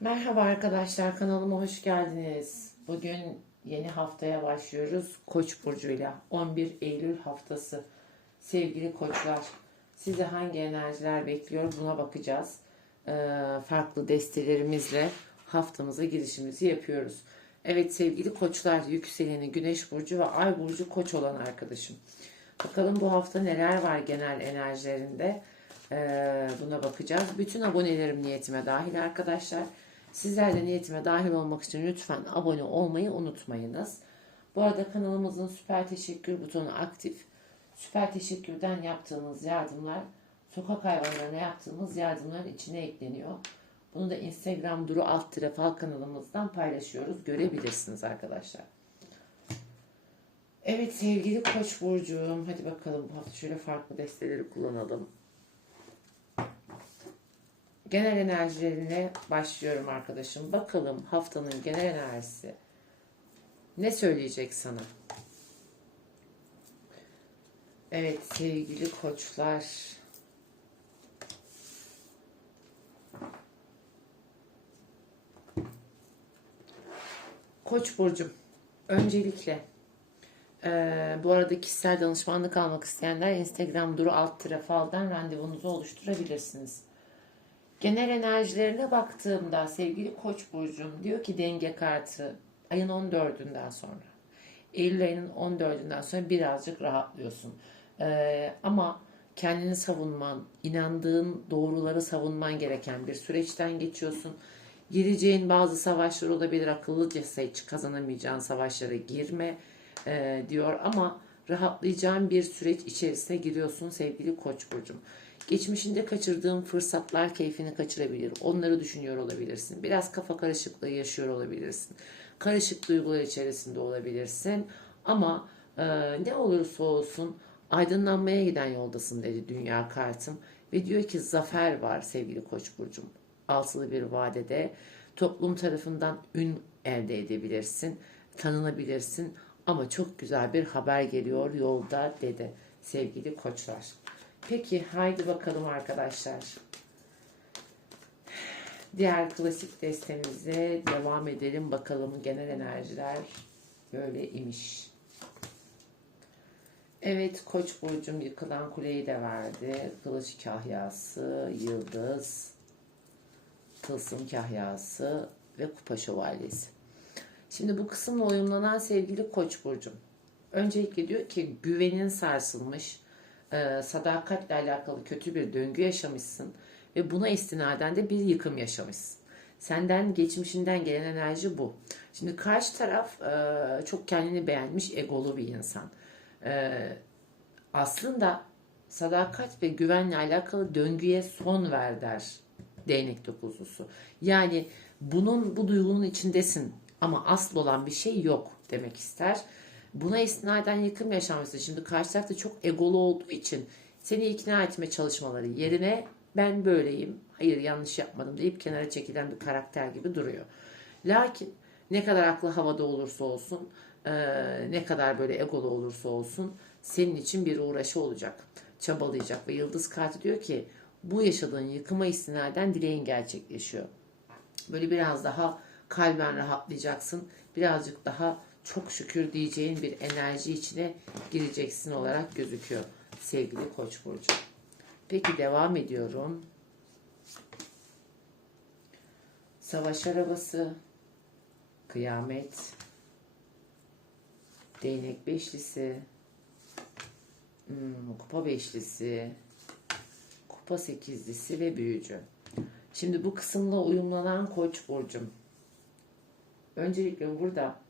Merhaba arkadaşlar kanalıma hoş geldiniz. Bugün yeni haftaya başlıyoruz. Koç burcuyla 11 Eylül haftası. Sevgili koçlar size hangi enerjiler bekliyor buna bakacağız. Ee, farklı destelerimizle haftamıza girişimizi yapıyoruz. Evet sevgili koçlar yükseleni güneş burcu ve ay burcu koç olan arkadaşım. Bakalım bu hafta neler var genel enerjilerinde. Ee, buna bakacağız. Bütün abonelerim niyetime dahil arkadaşlar. Sizler de niyetime dahil olmak için lütfen abone olmayı unutmayınız. Bu arada kanalımızın süper teşekkür butonu aktif. Süper teşekkürden yaptığımız yardımlar sokak hayvanlarına yaptığımız yardımlar içine ekleniyor. Bunu da Instagram Duru Alt Tire Fal kanalımızdan paylaşıyoruz. Görebilirsiniz arkadaşlar. Evet sevgili Koç burcum, hadi bakalım bu hafta şöyle farklı desteleri kullanalım. Genel enerjilerine başlıyorum arkadaşım. Bakalım haftanın genel enerjisi ne söyleyecek sana? Evet sevgili koçlar. Koç burcum. Öncelikle ee, bu arada kişisel danışmanlık almak isteyenler Instagram duru alt tire faldan randevunuzu oluşturabilirsiniz. Genel enerjilerine baktığımda sevgili Koç burcum diyor ki denge kartı ayın 14'ünden sonra. Eylül ayının 14'ünden sonra birazcık rahatlıyorsun. Ee, ama kendini savunman, inandığın doğruları savunman gereken bir süreçten geçiyorsun. Gireceğin bazı savaşlar olabilir. Akıllıca seç, kazanamayacağın savaşlara girme e, diyor ama rahatlayacağın bir süreç içerisine giriyorsun sevgili Koç burcum. Geçmişinde kaçırdığın fırsatlar keyfini kaçırabilir. Onları düşünüyor olabilirsin. Biraz kafa karışıklığı yaşıyor olabilirsin. Karışık duygular içerisinde olabilirsin. Ama e, ne olursa olsun aydınlanmaya giden yoldasın dedi dünya kartım. Ve diyor ki zafer var sevgili Koç burcum. Altılı bir vadede toplum tarafından ün elde edebilirsin. Tanınabilirsin. Ama çok güzel bir haber geliyor yolda dedi sevgili koçlar. Peki haydi bakalım arkadaşlar. Diğer klasik destemize devam edelim. Bakalım genel enerjiler böyle imiş. Evet Koç burcum yıkılan kuleyi de verdi. Kılıç kahyası, yıldız, tılsım kahyası ve kupa şövalyesi. Şimdi bu kısımla uyumlanan sevgili Koç burcum. Öncelikle diyor ki güvenin sarsılmış, e, sadakatle alakalı kötü bir döngü yaşamışsın ve buna istinaden de bir yıkım yaşamışsın. Senden geçmişinden gelen enerji bu. Şimdi karşı taraf e, çok kendini beğenmiş egolu bir insan. E, aslında sadakat ve güvenle alakalı döngüye son ver der değnek dokuzlusu. Yani bunun bu duygunun içindesin ama asıl olan bir şey yok demek ister. Buna istinaden yıkım yaşanması. Şimdi karşı tarafta çok egolu olduğu için seni ikna etme çalışmaları yerine ben böyleyim, hayır yanlış yapmadım deyip kenara çekilen bir karakter gibi duruyor. Lakin ne kadar aklı havada olursa olsun, ne kadar böyle egolu olursa olsun senin için bir uğraşı olacak, çabalayacak ve yıldız kartı diyor ki bu yaşadığın yıkıma istinaden dileğin gerçekleşiyor. Böyle biraz daha kalben rahatlayacaksın. Birazcık daha çok şükür diyeceğin bir enerji içine gireceksin olarak gözüküyor sevgili Koç burcu. Peki devam ediyorum. Savaş arabası, kıyamet, değnek beşlisi, hmm, kupa beşlisi, kupa sekizlisi ve büyücü. Şimdi bu kısımla uyumlanan Koç burcum. Öncelikle burada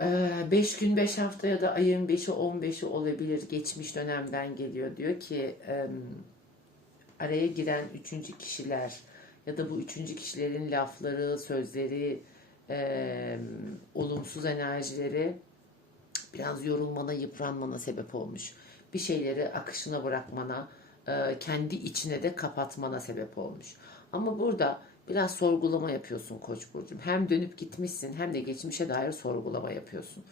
5 gün 5 hafta ya da ayın 5'i 15'i olabilir geçmiş dönemden geliyor. Diyor ki araya giren üçüncü kişiler ya da bu üçüncü kişilerin lafları, sözleri, olumsuz enerjileri biraz yorulmana, yıpranmana sebep olmuş. Bir şeyleri akışına bırakmana, kendi içine de kapatmana sebep olmuş. Ama burada biraz sorgulama yapıyorsun Koç burcum. Hem dönüp gitmişsin hem de geçmişe dair sorgulama yapıyorsun.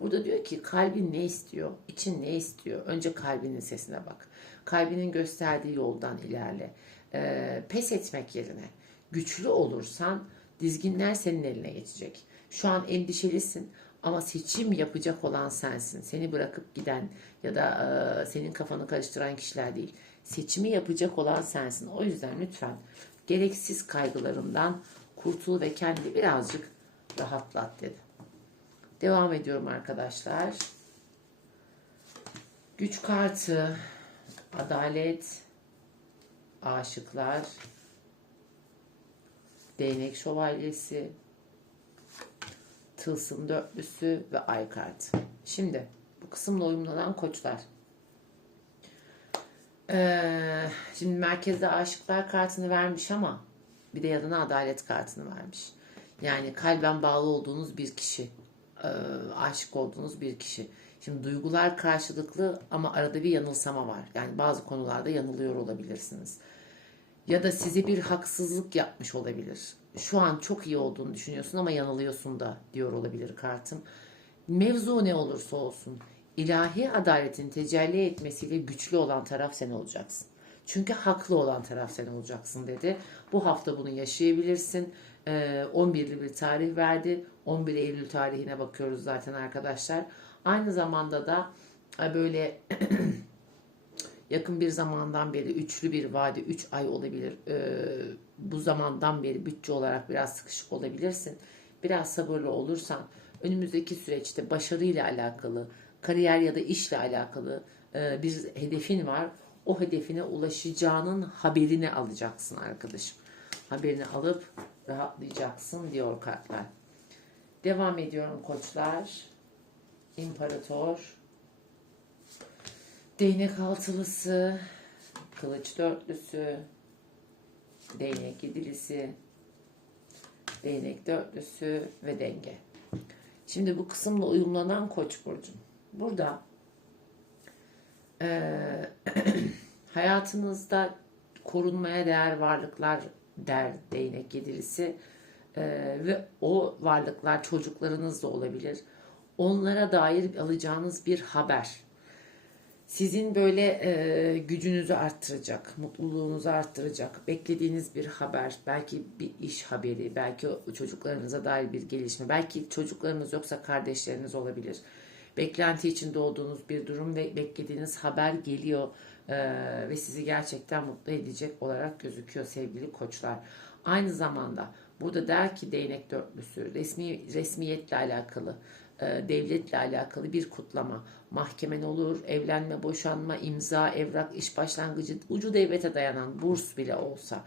Burada diyor ki kalbin ne istiyor? için ne istiyor? Önce kalbinin sesine bak. Kalbinin gösterdiği yoldan ilerle. Ee, pes etmek yerine güçlü olursan dizginler senin eline geçecek. Şu an endişelisin ama seçim yapacak olan sensin. Seni bırakıp giden ya da e, senin kafanı karıştıran kişiler değil. Seçimi yapacak olan sensin. O yüzden lütfen gereksiz kaygılarından kurtul ve kendini birazcık rahatlat dedi. Devam ediyorum arkadaşlar. Güç kartı, adalet, aşıklar, değnek şövalyesi, tılsım dörtlüsü ve ay kartı. Şimdi bu kısımla uyumlanan koçlar. Ee, şimdi merkezde aşıklar kartını vermiş ama bir de yanına adalet kartını vermiş. Yani kalben bağlı olduğunuz bir kişi, e, aşık olduğunuz bir kişi. Şimdi duygular karşılıklı ama arada bir yanılsama var. Yani bazı konularda yanılıyor olabilirsiniz. Ya da size bir haksızlık yapmış olabilir. Şu an çok iyi olduğunu düşünüyorsun ama yanılıyorsun da diyor olabilir kartım. Mevzu ne olursa olsun ilahi adaletin tecelli etmesiyle güçlü olan taraf sen olacaksın. Çünkü haklı olan taraf sen olacaksın dedi. Bu hafta bunu yaşayabilirsin. Ee, 11'li bir tarih verdi. 11 Eylül tarihine bakıyoruz zaten arkadaşlar. Aynı zamanda da e, böyle yakın bir zamandan beri üçlü bir vade 3 ay olabilir. Ee, bu zamandan beri bütçe olarak biraz sıkışık olabilirsin. Biraz sabırlı olursan önümüzdeki süreçte başarıyla alakalı, kariyer ya da işle alakalı e, bir hedefin var. O hedefine ulaşacağının haberini alacaksın arkadaşım. Haberini alıp rahatlayacaksın diyor kartlar. Devam ediyorum koçlar. İmparator. Değnek altılısı. Kılıç dörtlüsü. Değnek yedilisi. Değnek dörtlüsü ve denge. Şimdi bu kısımla uyumlanan koç burcum. Burada eee, hayatınızda korunmaya değer varlıklar der değnek yedilisi Eee, ve o varlıklar çocuklarınız da olabilir. Onlara dair alacağınız bir haber sizin böyle e, gücünüzü arttıracak, mutluluğunuzu arttıracak, beklediğiniz bir haber, belki bir iş haberi, belki çocuklarınıza dair bir gelişme, belki çocuklarınız yoksa kardeşleriniz olabilir. Beklenti için doğduğunuz bir durum ve beklediğiniz haber geliyor e, ve sizi gerçekten mutlu edecek olarak gözüküyor sevgili koçlar. Aynı zamanda burada der ki değnek dörtlüsü resmi resmiyetle alakalı e, devletle alakalı bir kutlama, mahkemen olur, evlenme, boşanma, imza, evrak, iş başlangıcı, ucu devlete dayanan burs bile olsa,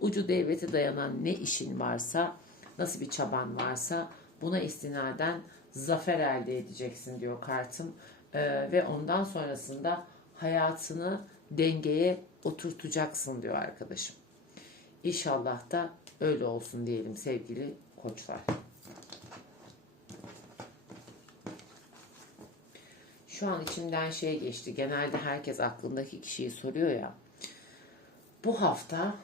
ucu devlete dayanan ne işin varsa, nasıl bir çaban varsa buna istinaden zafer elde edeceksin diyor kartım. E, ve ondan sonrasında hayatını dengeye oturtacaksın diyor arkadaşım. İnşallah da öyle olsun diyelim sevgili koçlar. Şu an içimden şey geçti. Genelde herkes aklındaki kişiyi soruyor ya. Bu hafta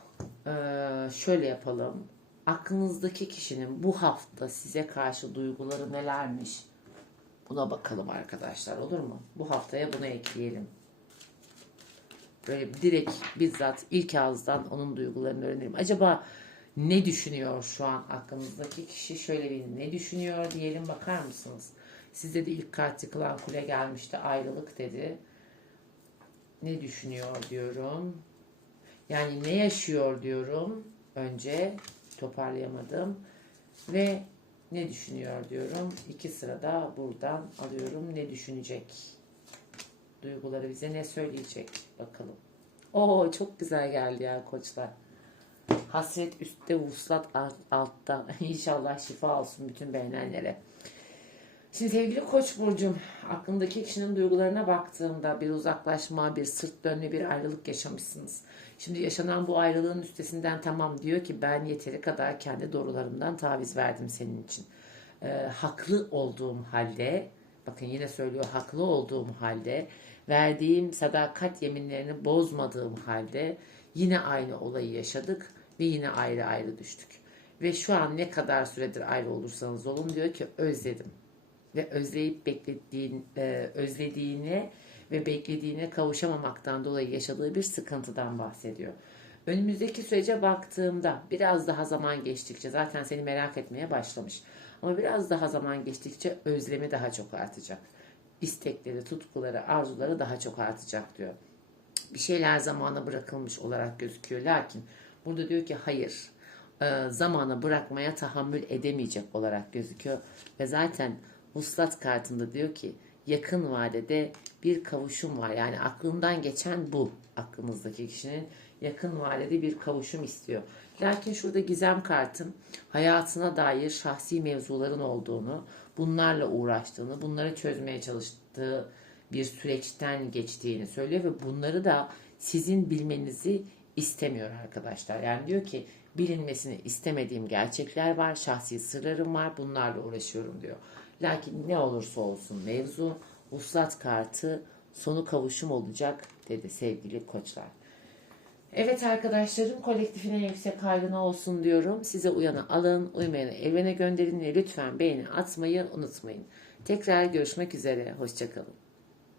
eee, şöyle yapalım. Aklınızdaki kişinin bu hafta size karşı duyguları nelermiş? Buna bakalım arkadaşlar olur mu? Bu haftaya bunu ekleyelim. Böyle direkt bizzat ilk ağızdan onun duygularını öğrenelim. Acaba ne düşünüyor şu an aklınızdaki kişi? Şöyle bir ne düşünüyor diyelim bakar mısınız? Sizde de ilk kart yıkılan kule gelmişti. Ayrılık dedi. Ne düşünüyor diyorum. Yani ne yaşıyor diyorum. Önce toparlayamadım. Ve ne düşünüyor diyorum. İki sırada buradan alıyorum. Ne düşünecek? Duyguları bize ne söyleyecek? Bakalım. Oo çok güzel geldi ya koçlar. Hasret üstte, vuslat alt- altta. İnşallah şifa olsun bütün beğenenlere. Şimdi sevgili Koç burcum, aklındaki kişinin duygularına baktığımda bir uzaklaşma, bir sırt dönme, bir ayrılık yaşamışsınız. Şimdi yaşanan bu ayrılığın üstesinden tamam diyor ki ben yeteri kadar kendi doğrularımdan taviz verdim senin için. Ee, haklı olduğum halde, bakın yine söylüyor haklı olduğum halde, verdiğim sadakat yeminlerini bozmadığım halde yine aynı olayı yaşadık ve yine ayrı ayrı düştük. Ve şu an ne kadar süredir ayrı olursanız olun diyor ki özledim ve özleyip beklediğin, e, özlediğine ve beklediğine kavuşamamaktan dolayı yaşadığı bir sıkıntıdan bahsediyor. Önümüzdeki sürece baktığımda biraz daha zaman geçtikçe zaten seni merak etmeye başlamış. Ama biraz daha zaman geçtikçe özlemi daha çok artacak. İstekleri, tutkuları, arzuları daha çok artacak diyor. Bir şeyler zamana bırakılmış olarak gözüküyor. Lakin burada diyor ki hayır e, zamana bırakmaya tahammül edemeyecek olarak gözüküyor. Ve zaten Vuslat kartında diyor ki yakın vadede bir kavuşum var. Yani aklından geçen bu aklımızdaki kişinin yakın vadede bir kavuşum istiyor. Lakin şurada gizem kartın hayatına dair şahsi mevzuların olduğunu, bunlarla uğraştığını, bunları çözmeye çalıştığı bir süreçten geçtiğini söylüyor ve bunları da sizin bilmenizi istemiyor arkadaşlar. Yani diyor ki bilinmesini istemediğim gerçekler var, şahsi sırlarım var, bunlarla uğraşıyorum diyor. Lakin ne olursa olsun mevzu, uslat kartı sonu kavuşum olacak dedi sevgili koçlar. Evet arkadaşlarım kolektifine yüksek hayrına olsun diyorum. Size uyanı alın, uymayanı evine gönderin ve lütfen beğeni atmayı unutmayın. Tekrar görüşmek üzere. Hoşçakalın.